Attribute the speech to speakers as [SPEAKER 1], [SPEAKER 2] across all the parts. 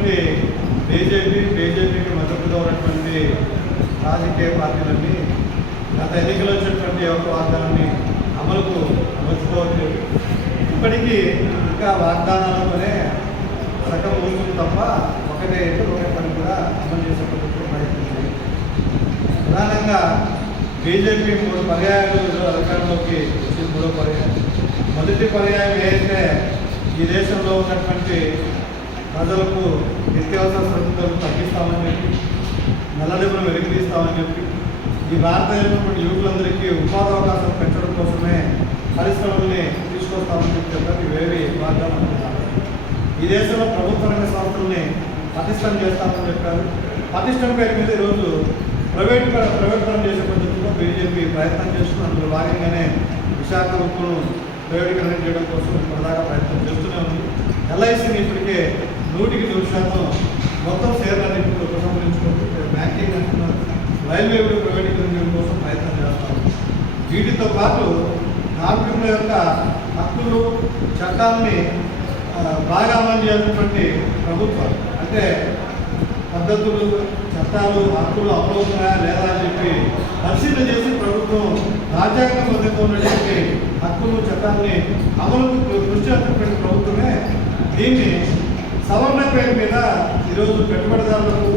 [SPEAKER 1] ఉన్నటువంటి బీజేపీ బీజేపీకి మద్దతుగా ఉన్నటువంటి రాజకీయ పార్టీలన్నీ గత ఎన్నికలు వచ్చినటువంటి యొక్క వాగ్దానాన్ని అమలుకు నోచుకోవట్లేదు ఇప్పటికీ ఇంకా వాగ్దానాలతోనే సగం ఊరుతుంది తప్ప ఒకటే ఎటు పని కూడా అమలు చేసేటప్పుడు ప్రయత్నం ప్రధానంగా బీజేపీ మూడు పర్యాయాలు అధికారంలోకి వచ్చి మూడో పర్యాయం. మొదటి పర్యాయం ఏదైతే ఈ దేశంలో ఉన్నటువంటి ప్రజలకు నిత్యావసర సరుకులు తగ్గిస్తామని చెప్పి నల్లడిపులు వెలికిస్తామని చెప్పి ఈ భారతదేశంలో యువకులందరికీ ఉపాధి అవకాశాలు పెంచడం కోసమే పరిశ్రమల్ని తీసుకొస్తామని చెప్పి చెప్పి ఇవేవి వాగ్దానం అనుకుంటారు ఈ దేశంలో ప్రభుత్వ రంగ సంస్థల్ని పటిష్టం చేస్తామని చెప్పారు. పటిష్టం పేరు మీద ఈరోజు ప్రైవేట్ ప్రైవేటీకరణ చేసే పద్ధతిలో బీజేపీ ప్రయత్నం చేస్తున్న అందులో భాగంగానే విశాఖ ఉక్కును ప్రైవేటీకరణ చేయడం కోసం ఇప్పటిదాకా ప్రయత్నం చేస్తూనే ఉంది. ఎల్ఐసిని ఇప్పటికే నూటికి నూరు శాతం మొత్తం షేర్లన్నింటినీ ఉపసంహరించుకుంటూ బ్యాంకింగ్ అంటున్నారు. రైల్వే కూడా ప్రైవేటీకరణ కోసం ప్రయత్నం చేస్తాం. వీటితో పాటు కార్మికుల యొక్క హక్కులు చట్టాలని బాగా అమలు చేసినటువంటి ప్రభుత్వం అంటే పద్ధతులు చట్టాలు హక్కులు అమలవుతున్నాయా లేదా అని చెప్పి పరిశీలన చేసి ప్రభుత్వం రాజ్యాంగం మద్దతు ఉన్నటువంటి హక్కులు చట్టాన్ని అమలుకు దృష్టి ప్రభుత్వమే దీన్ని సవరణ పేరు మీద ఈరోజు పెట్టుబడిదారులకు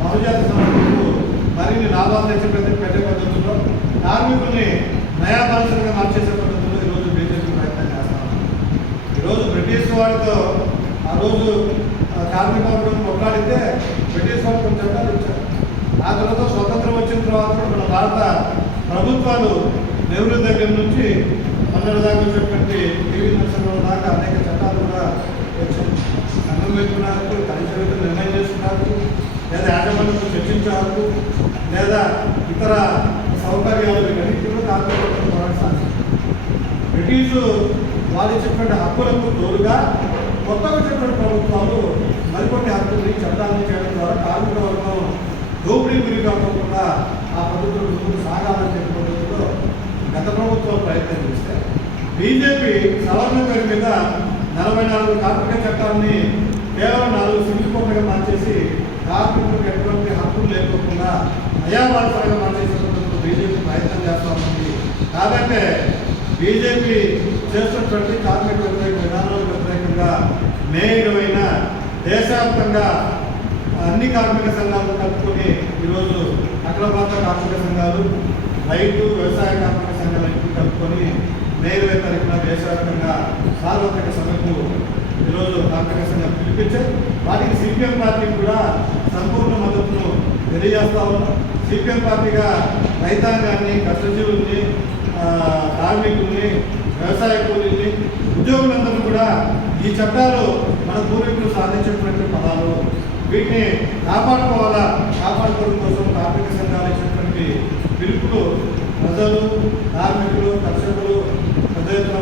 [SPEAKER 1] బహుజాతి సంస్థలకు మరిన్ని లాభాలు తెచ్చే పెద్ద పెట్టే పద్ధతుల్లో కార్మికుల్ని నయాబాలసంగా మార్చేసే పద్ధతుల్లో ఈరోజు బీజేపీ ప్రయత్నం చేస్తాం ఈరోజు బ్రిటిష్ వాడితో ఆ రోజు ఆ, కార్మిక వర్గం కొట్లాడితే బ్రిటిష్ వాడు కొన్ని చట్టాలు ఇచ్చారు. ఆ తర్వాత స్వతంత్రం వచ్చిన తర్వాత మన భారత ప్రభుత్వాలు నెహ్రూ దగ్గర నుంచి పన్నెండు దాకా వచ్చినటువంటి టీవీ నరసింహరావు దాకా అనేక చట్టాలు లేదా ఇతర సౌకర్యాలు వీటన్నిటి కూడా కార్మికులకు పోరాడతారు బ్రిటిష్ వాళ్ళు ఇచ్చినటువంటి హక్కులకు తోడుగా కొత్తగా వచ్చినటువంటి ప్రభుత్వాలు మరికొన్ని హక్కుల్ని చట్టాలను చేయడం ద్వారా కార్మిక వర్గం దోపిడీ గురి కాకుండా ఆ పద్ధతులు ముందుకు సాగాలని చెప్పే గత ప్రభుత్వం ప్రయత్నం చేస్తే బీజేపీ సవర్ణ పేరు మీద నలభై నాలుగు కార్మిక చట్టాన్ని కేవలం నాలుగు సింగిల్ కోట్లుగా మార్చేసి కార్మికులకు ఎటువంటి హక్కులు లేకోకుండా నయాబాధపరంగా మార్చేసే బీజేపీ ప్రయత్నం చేస్తా ఉంది. కాబట్టి బీజేపీ చేస్తున్నటువంటి కార్మిక వ్యతిరేక విధానాలకు వ్యతిరేకంగా మే ఇరవైన దేశవ్యాప్తంగా అన్ని కార్మిక సంఘాలను కలుపుకొని ఈరోజు అఖిల భారత కార్మిక సంఘాలు రైతు వ్యవసాయ కార్మిక సంఘాలు కలుపుకొని మే ఇరవై తారీఖున దేశవ్యాప్తంగా సార్వత్రిక సభకు ఈరోజు కార్మిక పిలిపించారు వాటికి సిపిఎం పార్టీ కూడా సంపూర్ణ మద్దతును తెలియజేస్తా ఉన్నాం. సిపిఎం పార్టీగా రైతాంగాన్ని కష్టజీవుల్ని కార్మికుల్ని వ్యవసాయ కూలీల్ని ఉద్యోగులందరూ కూడా ఈ చట్టాలు మన పూర్వీకులు సాధించినటువంటి పదాలు. వీటిని కాపాడుకోవాలా? కాపాడుకోవడం కోసం కార్మిక సంఘాలు ఇచ్చినటువంటి పిలుపులు ప్రజలు కార్మికులు కర్షకులు పెద్ద ఎత్తున